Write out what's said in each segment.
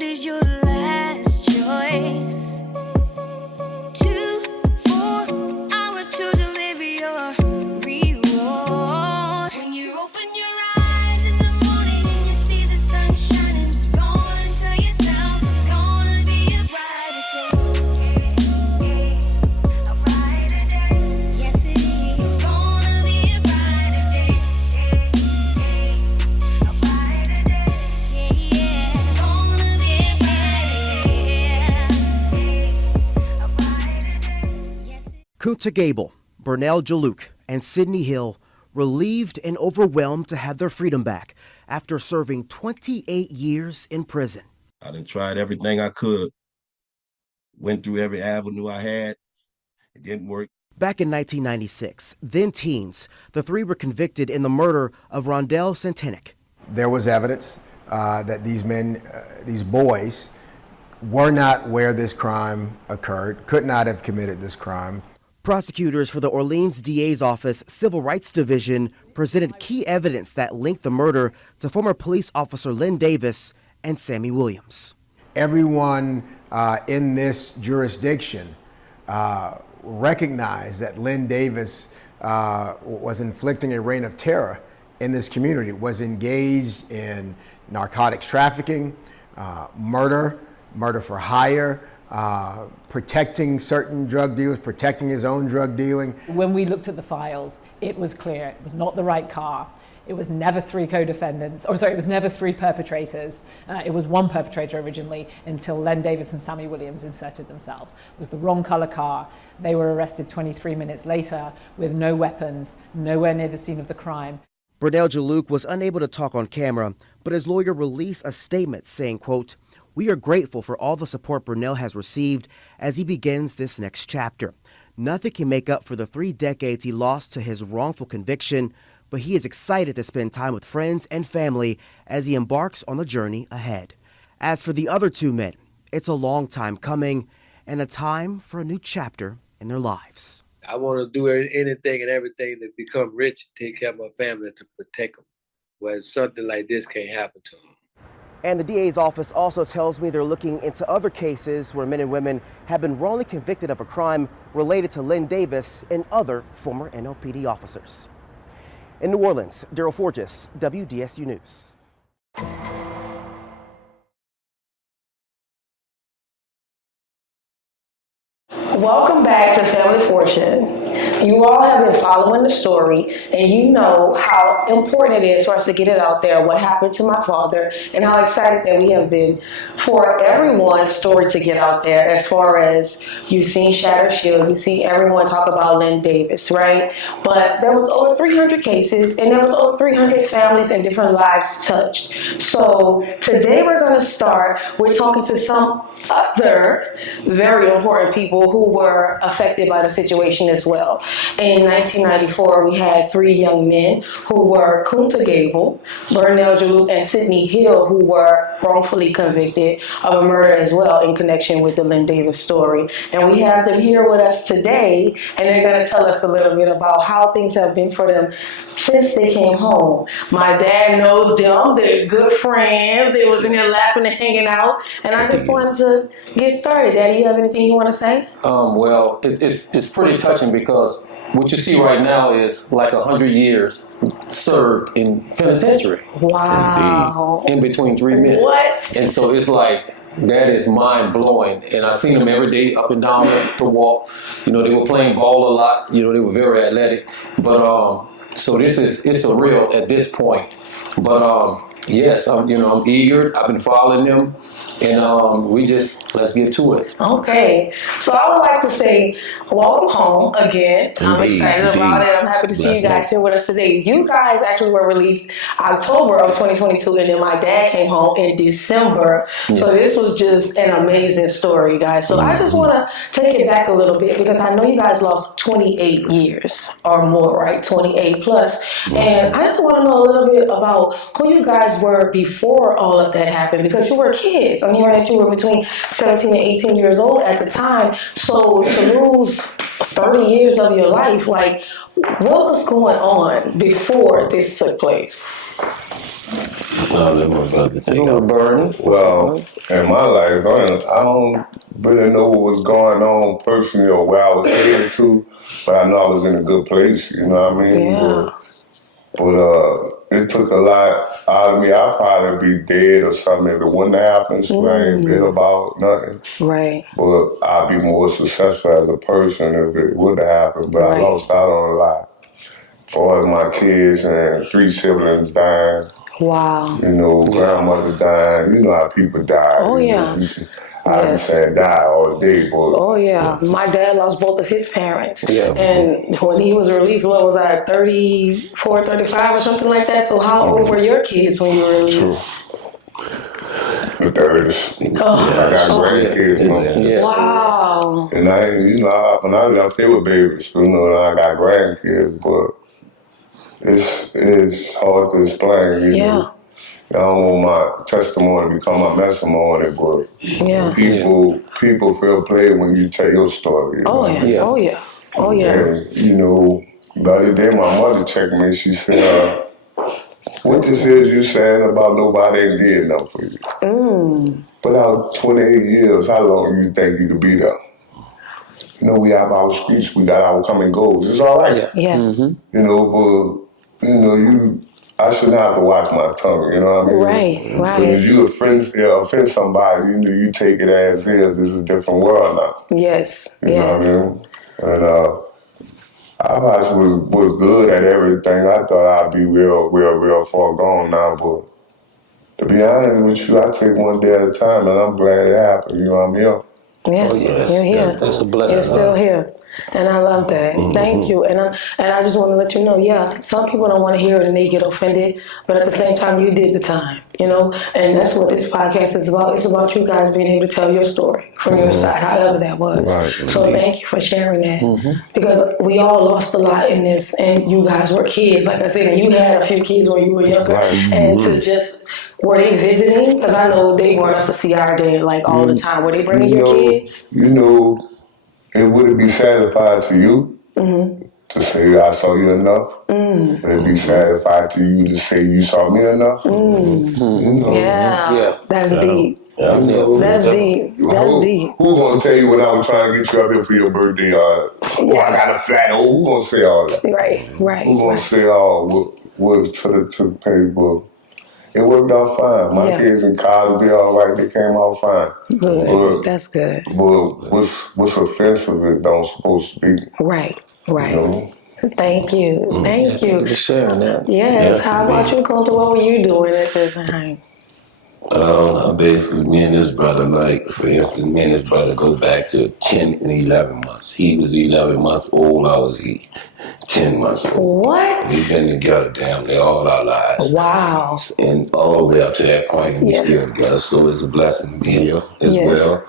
good is your last choice. 2-4 hours to deliver your reward. When you open your eyes in the morning and you see the sun shining, go on and tell yourself it's gonna be a brighter day. A brighter day. Yes, it is. It's gonna be a brighter day. A brighter day. Yeah, it's gonna be a brighter day. Yes, it is. Kunta Gable, Bernell, Juluke, and Sidney Hill relieved and overwhelmed to have their freedom back after serving 28 years in prison. I done tried everything I could, went through every avenue I had. It didn't work. Back in 1996, then teens, the three were convicted in the murder of Rondell Santanic. There was evidence that these boys were not where this crime occurred, could not have committed this crime. Prosecutors for the Orleans DA's office Civil Rights Division presented key evidence that linked the murder to former police officer Lynn Davis and Sammy Williams. Everyone in this jurisdiction recognized that Lynn Davis was inflicting a reign of terror in this community, was engaged in narcotics trafficking, murder for hire, protecting certain drug dealers, protecting his own drug dealing. When we looked at the files, it was clear it was not the right car. It was never three co-defendants, it was never three perpetrators. It was one perpetrator originally until Len Davis and Sammy Williams inserted themselves. It was the wrong color car. They were arrested 23 minutes later with no weapons, nowhere near the scene of the crime. Bernell Juluke was unable to talk on camera, but his lawyer released a statement saying, quote, "We are grateful for all the support Bernell has received as he begins this next chapter. Nothing can make up for the 3 decades he lost to his wrongful conviction, but he is excited to spend time with friends and family as he embarks on the journey ahead." As for the other 2 men, it's a long time coming and a time for a new chapter in their lives. I want to do anything and everything to become rich, take care of my family, to protect them, where something like this can't happen to them. And the DA's office also tells me they're looking into other cases where men and women have been wrongly convicted of a crime related to Lynn Davis and other former NOPD officers. In New Orleans, Daryl Forges, WDSU News. Welcome back to Family Fortune. You all have been following the story, and you know how important it is for us to get it out there, what happened to my father, and how excited that we have been for everyone's story to get out there. As far as you've seen Shatter Shield, you've seen everyone talk about Lynn Davis, right? But there was over 300 cases, and there was over 300 families and different lives touched. So today we're going to start with talking to some other very important people who were affected by the situation as well. In 1994, we had 3 young men who were Kunta Gable, Bernell, Juluke, and Sidney Hill, who were wrongfully convicted of a murder as well in connection with the Lynn Davis story. And we have them here with us today, and they're going to tell us a little bit about how things have been for them since they came home. My dad knows them. They're good friends. They was in there laughing and hanging out. And I just wanted to get started. Daddy, you have anything you want to say? Well, it's pretty touching because what you see right now is like 100 years served in penitentiary. Wow. In between 3 men. What? And so it's like, that is mind blowing. And I seen them every day up and down the walk. You know, they were playing ball a lot. You know, they were very athletic. But so it's surreal at this point. But yes, I'm eager. I've been following them. And let's get to it. Okay. So I would like to say, welcome home again. I'm excited about it. I'm happy to see you guys here with us today. You guys actually were released October of 2022, and then my dad came home in December. Yeah. So this was just an amazing story, guys. So I just want to take it back a little bit because I know you guys lost 28 years or more, right? 28 plus. And I just want to know a little bit about who you guys were before all of that happened, because you were kids. I'm hearing that you were between 17 and 18 years old at the time. So to lose 30 years of your life, like, what was going on before this took place? I'll let my brother take Go out. with Bernie. Well, in my life, I don't really know what was going on personally or where I was headed to, but I know I was in a good place, you know what I mean? Yeah. But it took a lot out of me. I'd probably be dead or something if it wouldn't happen, so I ain't bit about nothing. Right. But I'd be more successful as a person if it would have happened, but I Right. lost out on a lot. As far as my kids and 3 siblings dying, Wow. you know, grandmother dying, you know how people die. Oh, you yeah. know. I be Yes. saying die all day, but Oh yeah, my dad lost both of his parents. Yeah. And when he was released, what was I, 34, 35 or something like that? So how old were your kids when you were released? true. The 30s. Oh. I got grandkids now. Yeah. Wow. And I, you know, when I left, they were babies. You know, and I got grandkids, but it's hard to explain. You know, I don't want my testimony to become my testimony, but Yeah. people feel played when you tell your story. You Oh know? yeah. Oh yeah. Oh yeah. And you know, the other day my mother checked me. She said, "What this is you saying about nobody ain't did nothing for you?" But out 28 years, how long you think you could be there? You know, we have our streets, we got our come and goes. It's all right. Yeah. You know, but you know, I shouldn't have to watch my tongue. You know what I mean? Right. Right. Because you offend somebody, you know, you take it as is. This is a different world now. Yes. You know what I mean? And I was good at everything. I thought I'd be real far gone now, but to be honest with you, I take one day at a time, and I'm glad it happened. You know what I mean? Yeah, Oh, yeah. you're here. That's a blessing. You're still here. And I love that. Thank you. And I just want to let you know, yeah, some people don't want to hear it and they get offended, but at the same time, you did the time, you know? And that's what this podcast is about. It's about you guys being able to tell your story from your side, however that was. Right. So thank you for sharing that. Because we all lost a lot in this, and you guys were kids, like I said, and you had a few kids when you were younger. Right. And to just, were they visiting? Because I know they want us to see our dad like all the time. Were they bringing your kids? You know, it wouldn't be satisfied to you to say I saw you enough. It'd be satisfied to you to say you saw me enough. You know, Yeah. That's deep. you know, That's deep. That's deep. Who gonna tell you when I was trying to get you up here for your birthday? Oh, I got a fat hole. Who gonna say all that? Right. Who gonna say all what to the paper? It worked out fine. My kids in college, they all right. They came out fine. Good. That's good. But what's offensive? It don't supposed to be. Right. You know? Thank you. Thank you. For sharing that. Yes. How about you, Kunta? What were you doing at this time? Basically, me and his brother, like, for instance, me and his brother go back to 10 and 11 months. He was 11 months old, I was 10 months old. What? We've been together damn near all our lives. Wow. And all the way up to that point, and we still together. So it's a blessing to be here as well.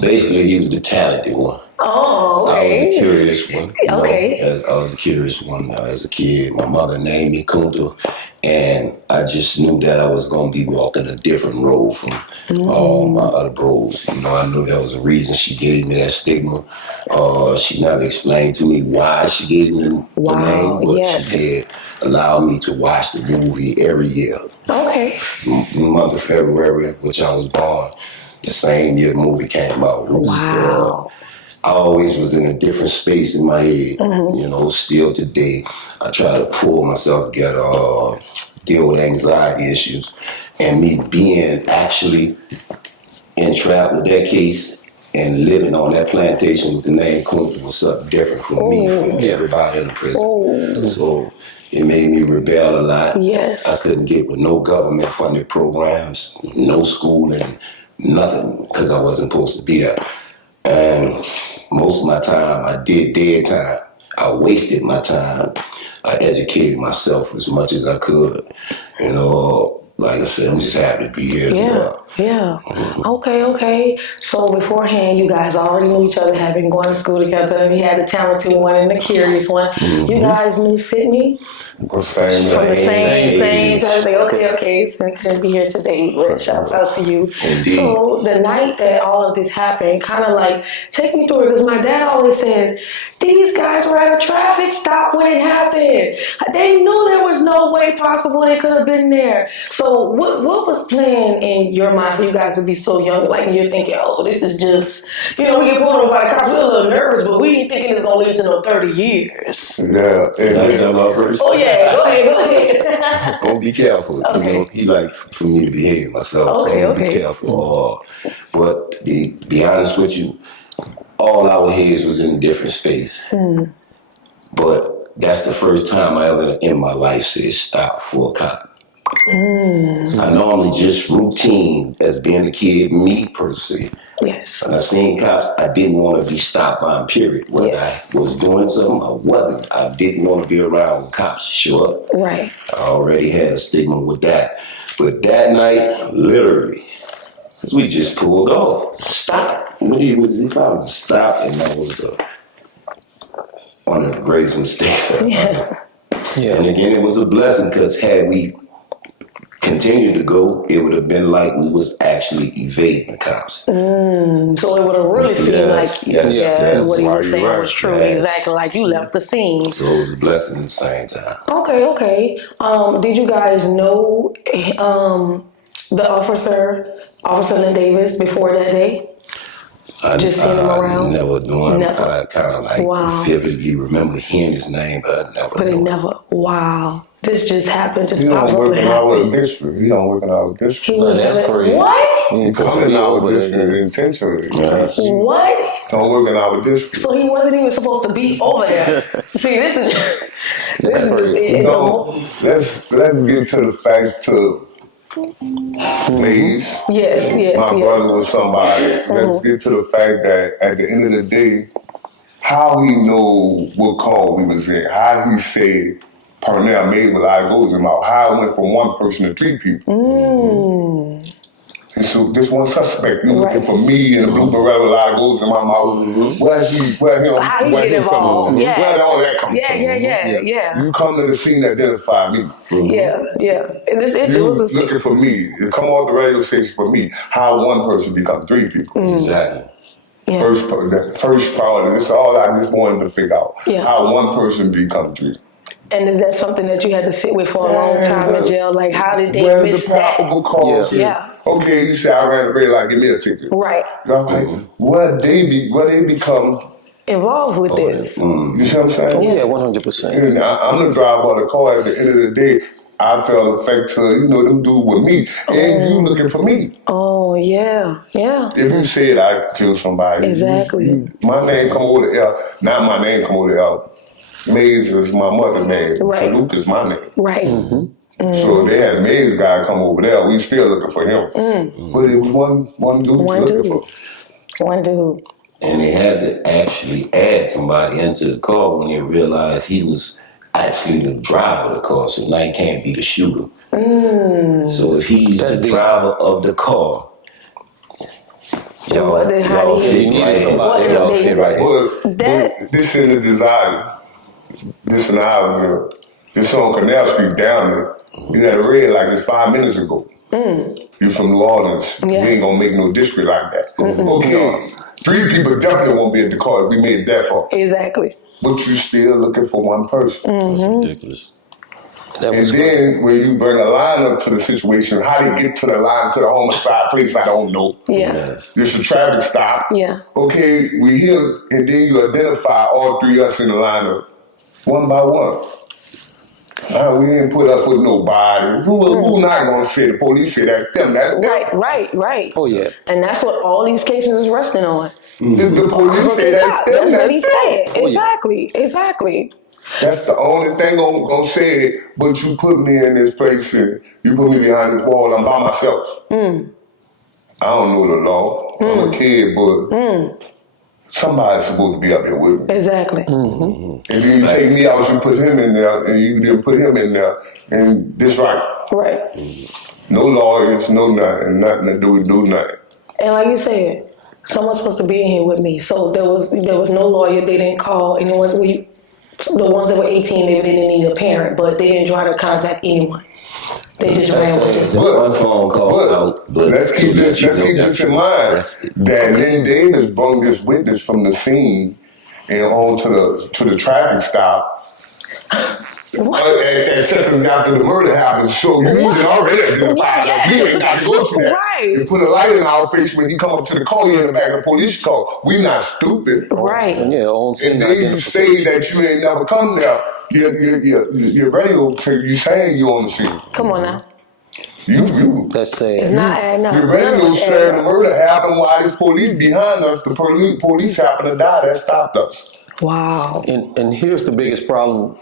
Basically, he was the talented one. Oh, I was okay. the curious one. You know, Okay. I was the curious one as a kid. My mother named me Kunta, and I just knew that I was going to be walking a different road from all my other bros. You know, I knew there was a reason she gave me that stigma. She never explained to me why she gave me the name, but she did allow me to watch the movie every year. Okay. Month of February, which I was born, the same year the movie came out. Wow. I always was in a different space in my head. You know, still today, I try to pull myself together, deal with anxiety issues. And me being actually entrapped with that case and living on that plantation with the name Kunta was something different from me, from everybody in the prison. So it made me rebel a lot. Yes. I couldn't get with no government funded programs, no schooling, nothing, because I wasn't supposed to be there. And most of my time, I did dead time. I wasted my time. I educated myself as much as I could. You know, like I said, I'm just happy to be here as well. Yeah. Okay. So beforehand, you guys already knew each other, had been going to school together. You had the talented one and the curious one. You guys knew Sydney from the same type of thing. Okay. So he couldn't be here today, but shouts out to you. Indeed. So the night that all of this happened, kind of like, take me through it, because my dad always says, these guys were at a traffic stop when it happened. They knew there was no way possible they could have been there. So what was playing in your mind for you guys to be so young? Like, you're thinking, oh, this is just, we get pulled over by the cops. We're a little nervous, but we ain't thinking it's going to lead to no 30 years. Yeah. Can I jump out first? Oh, yeah. Go ahead. Don't be careful. Okay. He like for me to behave myself, so don't be careful. But be honest with you, all our heads was in a different space. But that's the first time I ever in my life said stop for a cop. I normally just routine as being a kid, me per se. Yes. When I seen cops, I didn't want to be stopped by them, period. Whether I was doing something or wasn't, I didn't want to be around when cops show up. Right. I already had a stigma with that. But that night, literally, we just pulled off. Stop. He probably stopped, and that was one of the greatest mistakes ever. Yeah. And again, it was a blessing, because had we continued to go, it would have been like we was actually evading the cops. So it would have really seemed like what he was saying was true. Exactly, like you left the scene. So it was a blessing at the same time. Okay. Did you guys know the officer Lynn Davis, before that day? Just seen him around? Never knew him. I kind of like vividly remember hearing his name, but I never. Wow. This just happened. He don't work in our district. He don't work in our district. That's crazy. What? He comes in our district intentionally. What? Don't work in our district. So he wasn't even supposed to be over there. See, this is crazy. No, let's get to the facts to Maze. Yes. My brother was somebody. Let's get to the fact that at the end of the day, how he know what call we was in, how he said Bernell made with our goals in mouth, how it went from one person to 3 people. And so this one suspect, you looking for me and a blue beretta with a lot of goals in my mouth. Where he come from? Where all that come from? Yeah. You come to the scene to identify me. Yeah. And it was looking for me. You come off the radio station for me. How one person become 3 people. Exactly. Yeah. First part of this, all I just wanted to figure out. How one person become 3. And is that something that you had to sit with for a long time in jail? Like, how did they miss the that? probable cause? Okay, you say I ran a red light, give me a ticket. Right. Okay. What they become involved with this? You see what I'm saying? Yeah, 100%. And I'm the driver of the car. At the end of the day, I felt affect to them dude with me, and you looking for me. Oh yeah. If you said I killed somebody, exactly. My name come over the L. Not my name come over the L. Maze is my mother's name. Right. Juluke is my name. Right. So they had Maze guy come over there. We still looking for him. But it was one dude looking for. One dude. And they had to actually add somebody into the car when they realized he was actually the driver of the car. So now he can't be the shooter. So if he's the driver of the car, y'all fit right. But this in the design. This in Ivory. This on Canal Street down there. You had a red like this 5 minutes ago. You from New Orleans. You ain't gonna make no district like that. Okay. 3 people definitely won't be at the car if we made it that far. Exactly. But you still looking for one person. That's ridiculous. And then when you bring a line up to the situation, how they get to the line to the homicide place, I don't know. Yeah. It's a traffic stop. Yeah. Okay, we here, and then you identify all 3 of us in the lineup, one by one. We ain't put up with nobody. Who not gonna say the police say that's them? That's them. Right. Oh yeah. And that's what all these cases is resting on. The police say that's them. That's what he said. Oh, Exactly. That's the only thing gonna say it. But you put me in this place and you put me behind this wall. I'm by myself. I don't know the law. I'm a kid, but somebody's supposed to be up here with me. Exactly. If you take me out, you put him in there, and you didn't put him in there, and this right. Right. No lawyers, no nothing to do nothing. And like you said, someone's supposed to be in here with me. So there was no lawyer. They didn't call anyone. The ones that were 18, they didn't need a parent, but they didn't try to contact anyone. They just ran with it. One phone call out, but let's keep this in mind that Lynn Davis brought this witness from the scene and on to the traffic stop. At seconds after the murder happened, so you already identified us. We ain't got to go through that. Right. You put a light in our face when he come up to the car, you're in the back of the police car. We not stupid. Right. And then you say that you ain't never come there. You're radio you saying you on the scene. Come on now. You. That's sad. It's not adding up. Your radio saying the murder happened while this police behind us. The police happened to die. That stopped us. Wow. And here's the biggest problem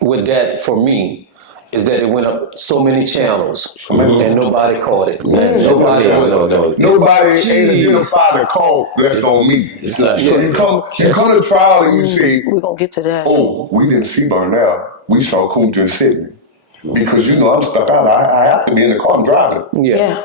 with that for me is that it went up so many channels and nobody caught it. Nobody ain't identified the call. That's on me. It's not so you come to trial and you say, we're gonna get to that. Oh, we didn't see Bernell. We saw Kunta and Sydney. Because I'm stuck out. I have to be in the car. I'm driving. Yeah.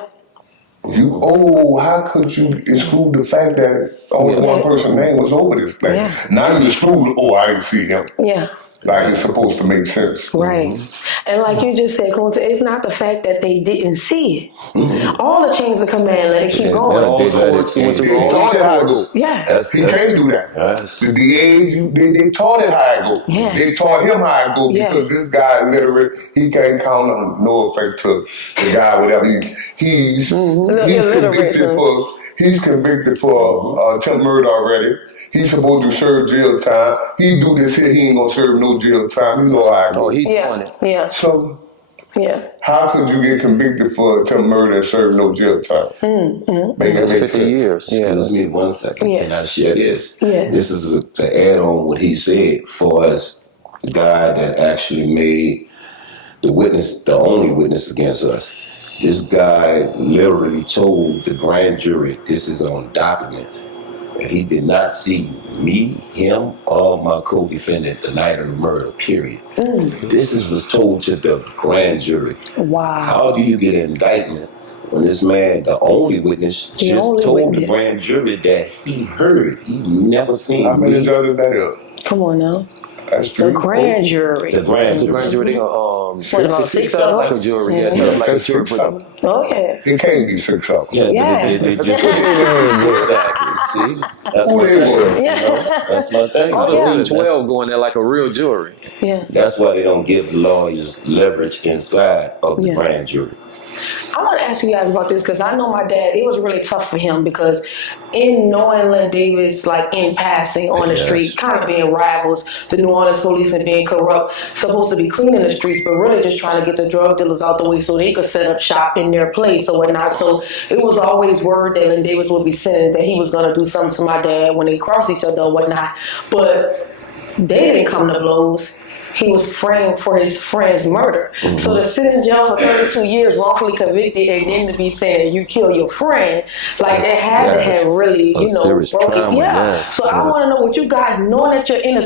How could you exclude the fact that only one person's name was over this thing? Yeah. Now you exclude, I didn't see him. Yeah. Like it's supposed to make sense. Right. And like you just said, Kunta, it's not the fact that they didn't see it. All the chains of command, let it keep going. All the courts went to all taught it how it go. Yes. He can't do that. The DAs, they taught it how it go. Yeah. They taught him how it go because this guy illiterate, he can't count on no effect to the guy, whatever. He's convicted for attempted murder already. He's supposed to serve jail time. He do this here, he ain't gonna serve no jail time. You know how it goes. He doing it. Yeah. So, how could you get convicted for attempted murder and serve no jail time? That's 50 years. Excuse me 1 second. Yes. Can I share this? Yes. This is to add on what he said for us, the guy that actually made the only witness against us. This guy literally told the grand jury, this is on document, that he did not see me, him, or my co-defendant the night of the murder, period. This was told to the grand jury. Wow. How do you get an indictment when this man, the only witness, told the grand jury that he heard, he never seen How many me? Judges that is? Come on now. That's true. The grand jury. The grand jury. The grand jury, they set up like a jury. Yeah, set up like a jury. Oh yeah. It can't be 6 of them. Yeah, but they just exactly. See, that's my thing. That's my thing. I done seen 12 going there like a real jury. Yeah. That's why they don't give lawyers leverage inside of the grand jury. I want to ask you guys about this because I know my dad, it was really tough for him because in knowing Len Davis, like in passing on the street, kind of being rivals, the New Orleans police and being corrupt, supposed to be cleaning the streets, but really just trying to get the drug dealers out the way so they could set up shop in their place or whatnot. So it was always word that Len Davis would be saying that he was going to do something to my dad when they cross each other or whatnot. But they didn't come to blows. He was framed for his friend's murder. So to sit in jail for 32 years, wrongfully convicted, and then to be saying you killed your friend, like that had to have really, broken. So I want to know what you guys, knowing that you're innocent.